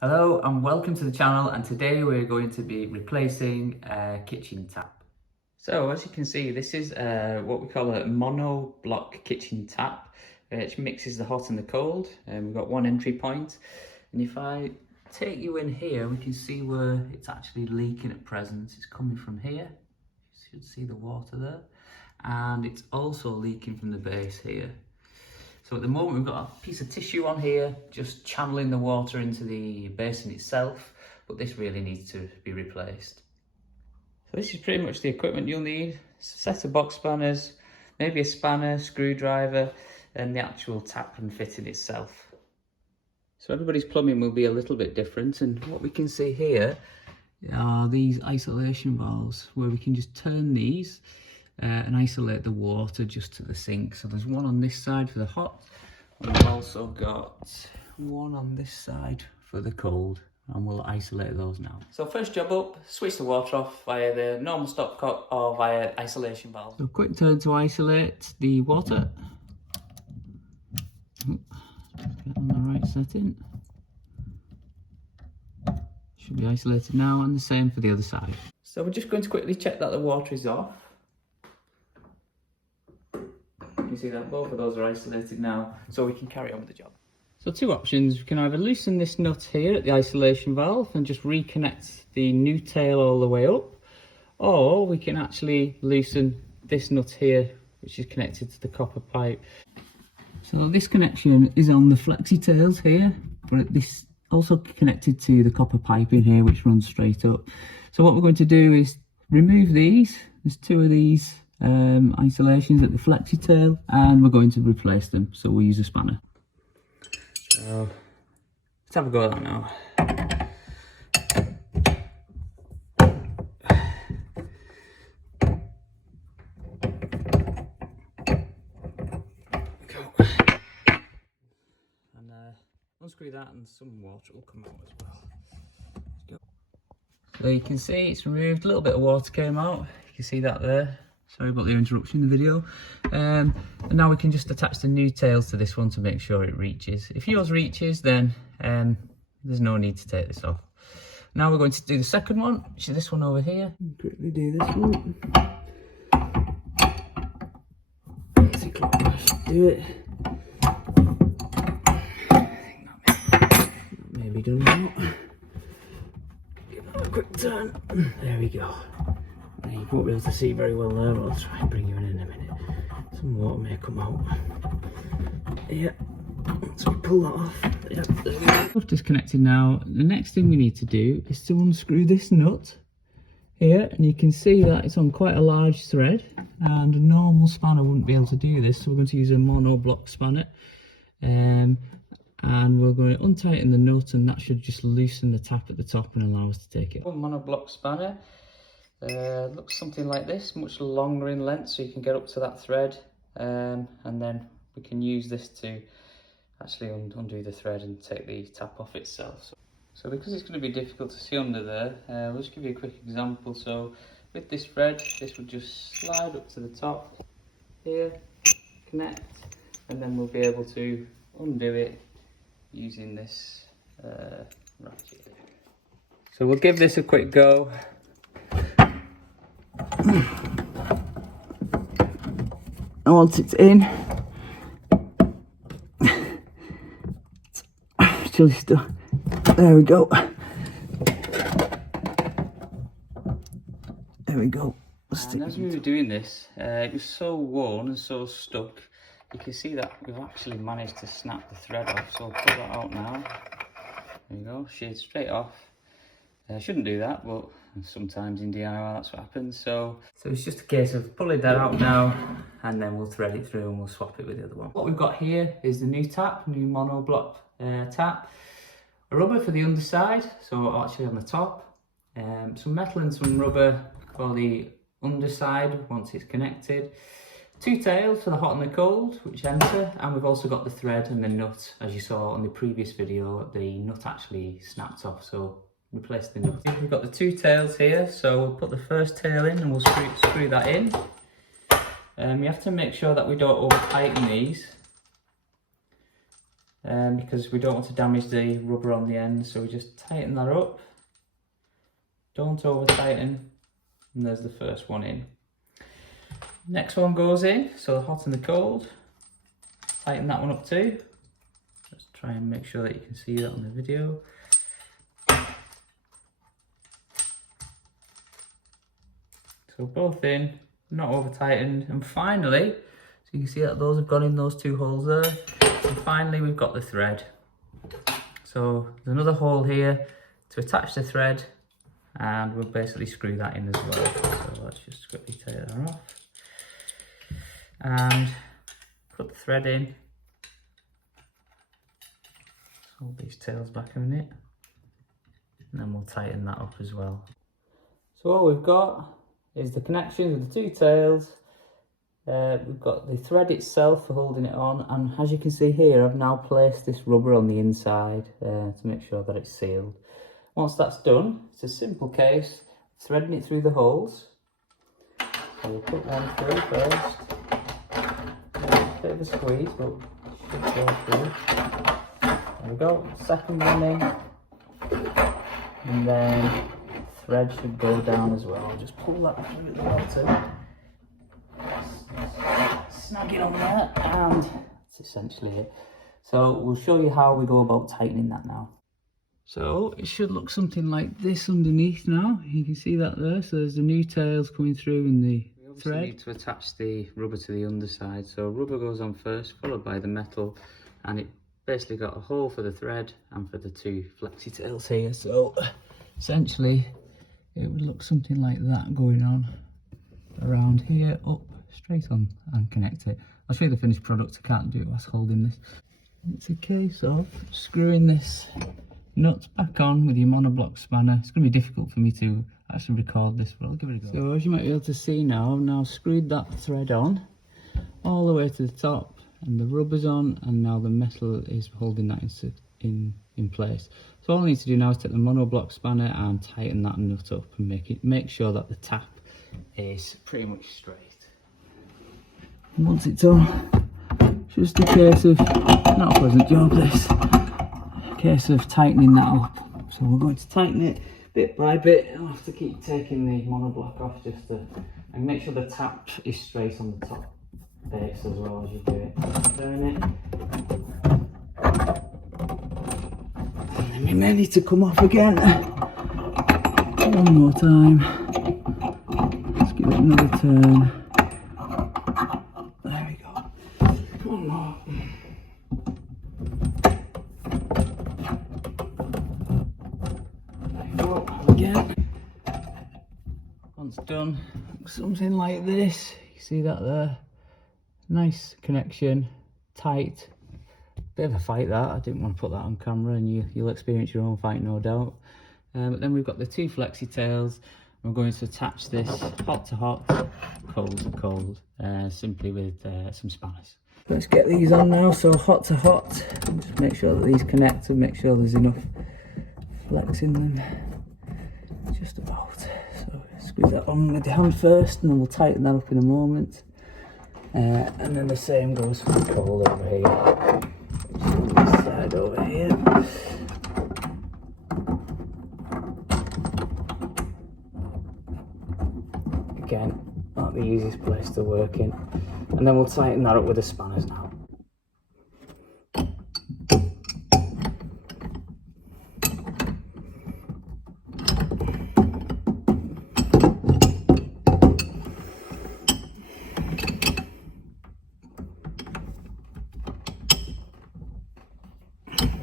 Hello and welcome to the channel, and today we're going to be replacing a kitchen tap. So as you can see, this is what we call a monobloc kitchen tap, which mixes the hot and the cold, and we've got one entry point. And if I take you in here, we can see where it's actually leaking at present. It's coming from here, you should see the water there, and it's also leaking from the base here. So at the moment we've got a piece of tissue on here just channeling the water into the basin itself, but this really needs to be replaced. So this is pretty much the equipment you'll need: a set of box spanners, maybe a spanner, screwdriver, and the actual tap and fitting itself. So everybody's plumbing will be a little bit different, and what we can see here are these isolation valves where we can just turn these and isolate the water just to the sink. So there's one on this side for the hot, and we've also got one on this side for the cold, and we'll isolate those now. So first job up, switch the water off via the normal stopcock or via isolation valve. So quick turn to isolate the water. Get on the right setting. Should be isolated now, and the same for the other side. So we're just going to quickly check that the water is off. You see that both of those are isolated now, so we can carry on with the job. So two options: we can either loosen this nut here at the isolation valve and just reconnect the new tail all the way up, or we can actually loosen this nut here, which is connected to the copper pipe. So this connection is on the flexi tails here, but this also connected to the copper pipe in here, which runs straight up. So what we're going to do is remove these. There's two of these isolations at the flexi tail, and we're going to replace them, so we'll use a spanner. So let's have a go at that now. Go. And unscrew that, and some water will come out as well. Let's go. So you can see it's removed, a little bit of water came out, you can see that there. Sorry about the interruption in the video. And now we can just attach the new tails to this one to make sure it reaches. If yours reaches, then there's no need to take this off. Now we're going to do the second one, which is this one over here. Quickly do this one. Anti-clockwise should do it. That may be done now. Give that a quick turn. There we go. You won't be able to see very well there, but I'll try and bring you in a minute. Some water may come out. Yeah, so we pull that off. Yeah, there we go. I've disconnected now. The next thing we need to do is to unscrew this nut here, and you can see that it's on quite a large thread, and a normal spanner wouldn't be able to do this, so we're going to use a monobloc spanner. And we're going to untighten the nut, and that should just loosen the tap at the top and allow us to take it. One monobloc spanner. Looks something like this, much longer in length, so you can get up to that thread, and then we can use this to actually undo the thread and take the tap off itself. So because it's going to be difficult to see under there, we'll just give you a quick example. So with this thread, this would just slide up to the top here, connect, and then we'll be able to undo it using this ratchet. So we'll give this a quick go. And once it's in, still stuck. There we go. There we go. And as we were doing this, it was so worn and so stuck. You can see that we've actually managed to snap the thread off. So I'll pull that out now. There you go, shade straight off. I shouldn't do that, but sometimes in DIY that's what happens. So it's just a case of pulling that out now, and then we'll thread it through and we'll swap it with the other one. What we've got here is the new tap, new monobloc tap. A rubber for the underside, so actually on the top. Some metal and some rubber for the underside once it's connected. Two tails for the hot and the cold, which enter, and we've also got the thread and the nut. As you saw on the previous video, the nut actually snapped off, so replace the nut. We've got the two tails here, so we'll put the first tail in and we'll screw that in. You have to make sure that we don't over tighten these. because we don't want to damage the rubber on the end, so we just tighten that up. Don't over tighten, and there's the first one in. Next one goes in, so the hot and the cold. Tighten that one up too. Let's try and make sure that you can see that on the video. So both in, not over tightened, and finally, so you can see that those have gone in those two holes there. And finally we've got the thread. So there's another hole here to attach the thread, and we'll basically screw that in as well. So let's just quickly take that off. And put the thread in. Hold these tails back a minute. And then we'll tighten that up as well. So all we've got is the connection with the two tails. We've got the thread itself for holding it on, and as you can see here, I've now placed this rubber on the inside to make sure that it's sealed. Once that's done, it's a simple case, threading it through the holes. So we'll put one through first. A bit of a squeeze, but it should go through. There we go, second one in, and then thread should go down as well. Just pull that through the bottom. Snag it on there, and that's essentially it. So we'll show you how we go about tightening that now. So it should look something like this underneath now. You can see that there. So there's the new tails coming through in the thread. We need to attach the rubber to the underside. So rubber goes on first, followed by the metal, and it basically got a hole for the thread and for the two flexi tails here. So essentially it would look something like that going on around here, up straight on, and connect it. I'll show you the finished product. I can't do it whilst holding this. It's a case of screwing this nut back on with your monobloc spanner. It's going to be difficult for me to actually record this, but I'll give it a go. So as you might be able to see now, I've now screwed that thread on all the way to the top, and the rubber's on, and now the metal is holding that in place. So all I need to do now is take the monobloc spanner and tighten that nut up and make sure that the tap is pretty much straight. And once it's on, just a case of, not a pleasant job this, a case of tightening that up. So we're going to tighten it bit by bit. I'll have to keep taking the monobloc off just to, and make sure the tap is straight on the top base as well as you do it. Turn it. And then we may need to come off again. One more time. Let's give it another turn. There we go. One more. There we go. Again. Once done, something like this. You see that there? Nice connection, tight. Bit of a fight that. I didn't want to put that on camera, and you'll experience your own fight, no doubt. But then we've got the two flexi tails. We're going to attach this hot to hot, cold to cold, simply with some spanners. Let's get these on now. So hot to hot, just make sure that these connect and make sure there's enough flex in them. Just about. So squeeze that on with the hand first, and then we'll tighten that up in a moment. And then the same goes for the cold over here. This side over here. Again, not the easiest place to work in. And then we'll tighten that up with the spanners now.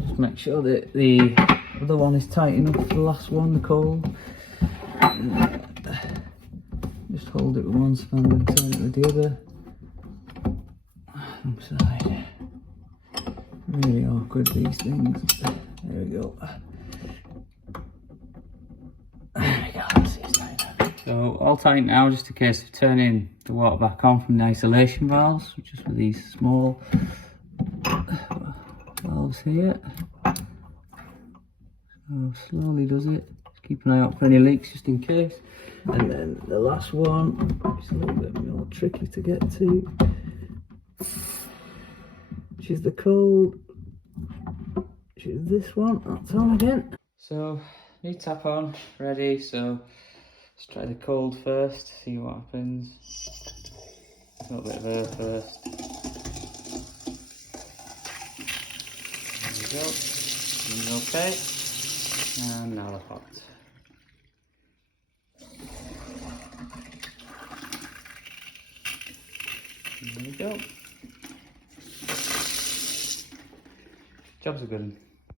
Just make sure that the other one is tight enough for the last one, the cold. Just hold it with one spanner and turn it with the other. Wrong side. Really awkward, these things. There we go. There we go. Let's see, it's tight now. So all tight now, just a case of turning the water back on from the isolation valves, just with these small valves here. So slowly does it. Just keep an eye out for any leaks just in case. And then the last one, it's a little bit more tricky to get to, which is the cold. which is this one. That's on again. So, new tap on, ready. So, let's try the cold first, see what happens. A little bit of air first. There we go. Seems okay. And now the hot. There we go. Job's a good one.